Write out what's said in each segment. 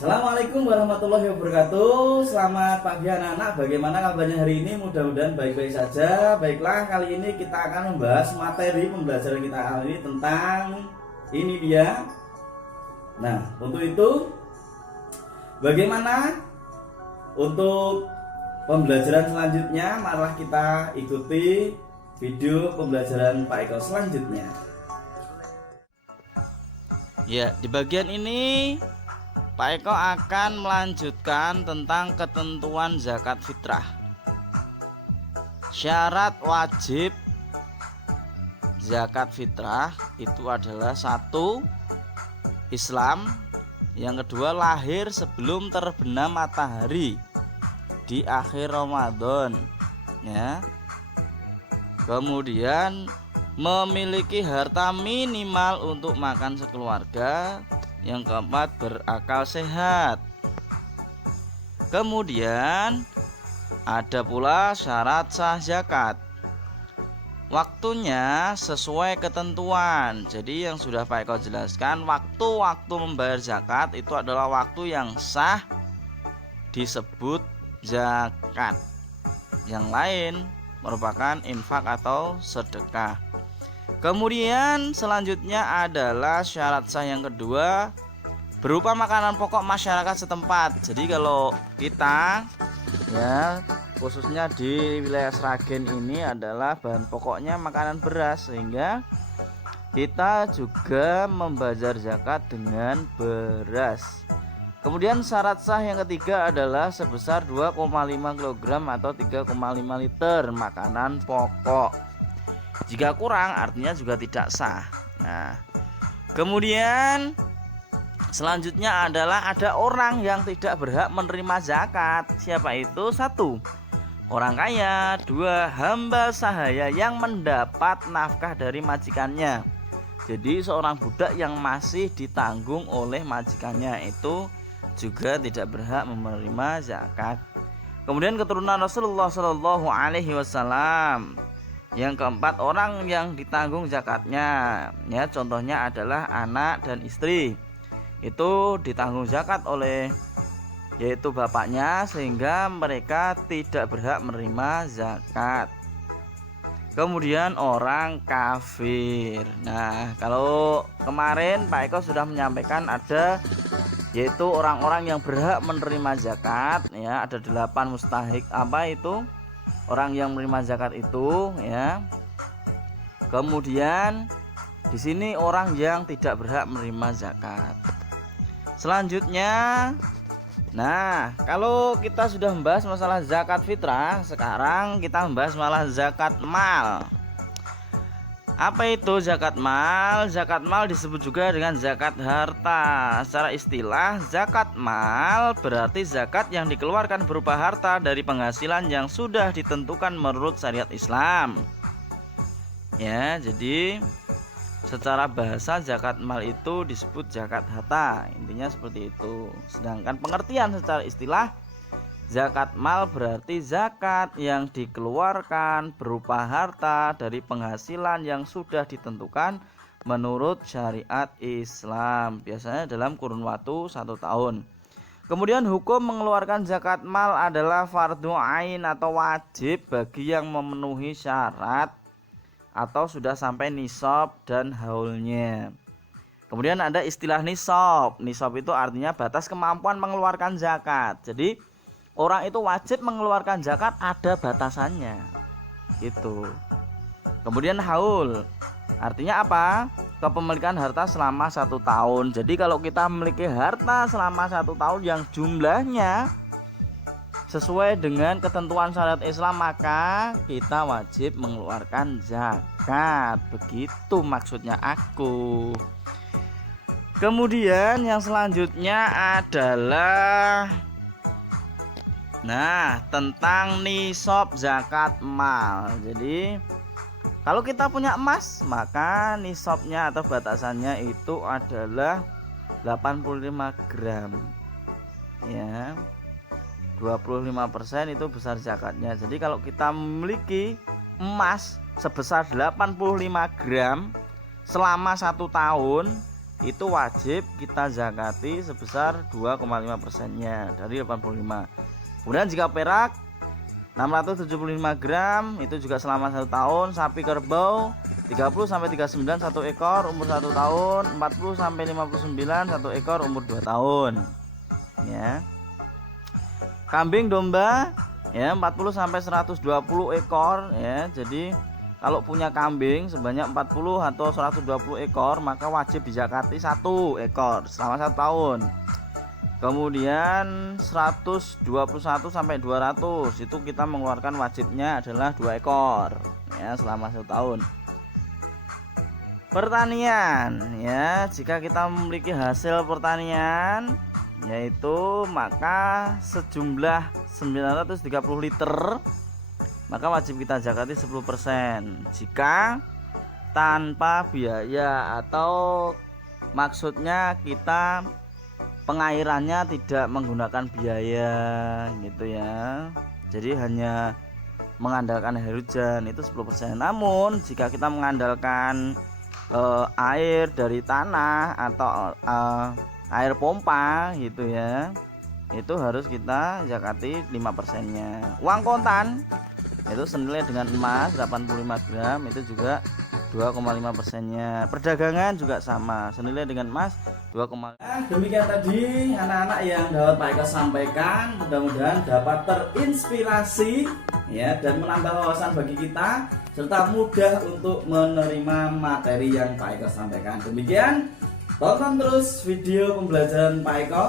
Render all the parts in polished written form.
Assalamualaikum warahmatullahi wabarakatuh. Selamat pagi anak-anak. Bagaimana kabarnya hari ini? Mudah-mudahan baik-baik saja. Baiklah, kali ini kita akan membahas materi pembelajaran kita kali ini tentang ini dia. Nah, untuk itu bagaimana untuk pembelajaran selanjutnya? Marilah kita ikuti video pembelajaran Pak Eko selanjutnya. Ya, di bagian ini Pak Eko akan melanjutkan tentang ketentuan zakat fitrah. Syarat wajib zakat fitrah itu adalah satu, Islam. Yang kedua, lahir sebelum terbenam matahari di akhir Ramadan, ya. Kemudian memiliki harta minimal untuk makan sekeluarga. Yang keempat, berakal sehat. Kemudian ada pula syarat sah zakat. Waktunya sesuai ketentuan. Jadi yang sudah Pak Eko jelaskan, waktu membayar zakat itu adalah waktu yang sah disebut zakat. Yang lain merupakan infak atau sedekah. Kemudian selanjutnya adalah syarat sah yang kedua, berupa makanan pokok masyarakat setempat. Jadi kalau kita, ya, khususnya di wilayah Sragen ini adalah bahan pokoknya makanan beras, sehingga kita juga membayar zakat dengan beras. Kemudian syarat sah yang ketiga adalah sebesar 2,5 kg atau 3,5 liter makanan pokok. Jika kurang artinya juga tidak sah. Nah, kemudian selanjutnya adalah ada orang yang tidak berhak menerima zakat. Siapa itu? Satu, orang kaya. Dua, hamba sahaya yang mendapat nafkah dari majikannya. Jadi seorang budak yang masih ditanggung oleh majikannya itu juga tidak berhak menerima zakat. Kemudian keturunan Rasulullah Shallallahu Alaihi Wasallam. Yang keempat, orang yang ditanggung zakatnya, ya, contohnya adalah anak dan istri. Itu ditanggung zakat oleh yaitu bapaknya, sehingga mereka tidak berhak menerima zakat. Kemudian orang kafir. Nah, kalau kemarin Pak Eko sudah menyampaikan ada yaitu orang-orang yang berhak menerima zakat, ya, ada 8 mustahik. Apa itu? Orang yang menerima zakat itu, ya. Kemudian di sini orang yang tidak berhak menerima zakat. Selanjutnya, nah, kalau kita sudah membahas masalah zakat fitrah, sekarang kita membahas masalah zakat mal. Apa itu zakat mal? Zakat mal disebut juga dengan zakat harta. Secara istilah, zakat mal berarti zakat yang dikeluarkan berupa harta dari penghasilan yang sudah ditentukan menurut syariat Islam. Ya, jadi secara bahasa zakat mal itu disebut zakat harta. Intinya seperti itu. Sedangkan pengertian secara istilah, zakat mal berarti zakat yang dikeluarkan berupa harta dari penghasilan yang sudah ditentukan menurut syariat Islam, biasanya dalam kurun waktu 1 tahun. Kemudian hukum mengeluarkan zakat mal adalah fardhu ain atau wajib bagi yang memenuhi syarat atau sudah sampai nisab dan haulnya. Kemudian ada istilah nisab. Nisab itu artinya batas kemampuan mengeluarkan zakat. Jadi orang itu wajib mengeluarkan zakat ada batasannya, gitu. Kemudian haul, artinya apa? Kepemilikan harta selama 1 tahun. Jadi kalau kita memiliki harta selama 1 tahun yang jumlahnya sesuai dengan ketentuan syariat Islam, maka kita wajib mengeluarkan zakat. Begitu maksudnya aku. Kemudian yang selanjutnya adalah tentang nisab zakat mal. Jadi kalau kita punya emas, maka nisabnya atau batasannya itu adalah 85 gram. Ya. 25% itu besar zakatnya. Jadi kalau kita memiliki emas sebesar 85 gram selama 1 tahun, itu wajib kita zakati sebesar 2,5%-nya dari 85. Kemudian jika perak 675 gram itu juga selama 1 tahun. Sapi kerbau 30 sampai 39 1 ekor umur 1 tahun, 40 sampai 59 1 ekor umur 2 tahun. Ya. Kambing domba ya 40 sampai 120 ekor ya. Jadi kalau punya kambing sebanyak 40 atau 120 ekor maka wajib dizakati 1 ekor selama 1 tahun. Kemudian 121 sampai 200 itu kita mengeluarkan wajibnya adalah 2 ekor ya selama 1 tahun. Pertanian ya, jika kita memiliki hasil pertanian yaitu maka sejumlah 930 liter maka wajib kita zakati 10%. Jika tanpa biaya atau maksudnya kita pengairannya tidak menggunakan biaya gitu ya, jadi hanya mengandalkan air hujan itu 10%. Namun jika kita mengandalkan air dari tanah atau air pompa gitu ya, itu harus kita zakati 5%-nya. Uang kontan itu senilai dengan emas 85 gram itu juga 2,5%-nya. Perdagangan juga sama, senilai dengan emas 2,5. Demikian tadi anak-anak yang dapat Pak Eko sampaikan, mudah-mudahan dapat terinspirasi ya dan menambah wawasan bagi kita serta mudah untuk menerima materi yang Pak Eko sampaikan. Demikian, tonton terus video pembelajaran Pak Eko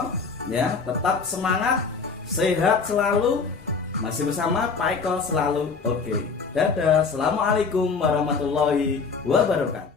ya, tetap semangat, sehat selalu. Masih bersama Pak Eko selalu oke. Dadah. Assalamualaikum warahmatullahi wabarakatuh.